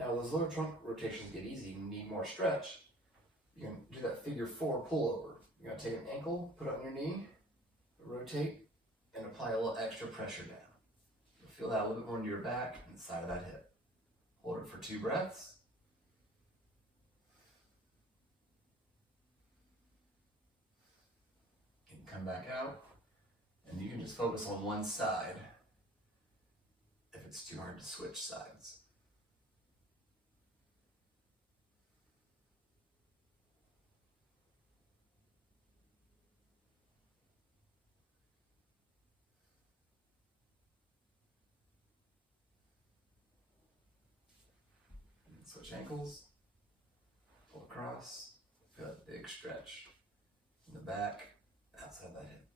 Now those lower trunk rotations get easy, you need more stretch. You can do that figure 4 pullover. You're gonna take an ankle, put it on your knee, rotate, and apply a little extra pressure down. You'll feel that a little bit more into your back and the side of that hip. Hold it for 2 breaths. You can come back out, and you can just focus on one side if it's too hard to switch sides. Switch ankles, pull across, feel that big stretch in the back, outside that hip.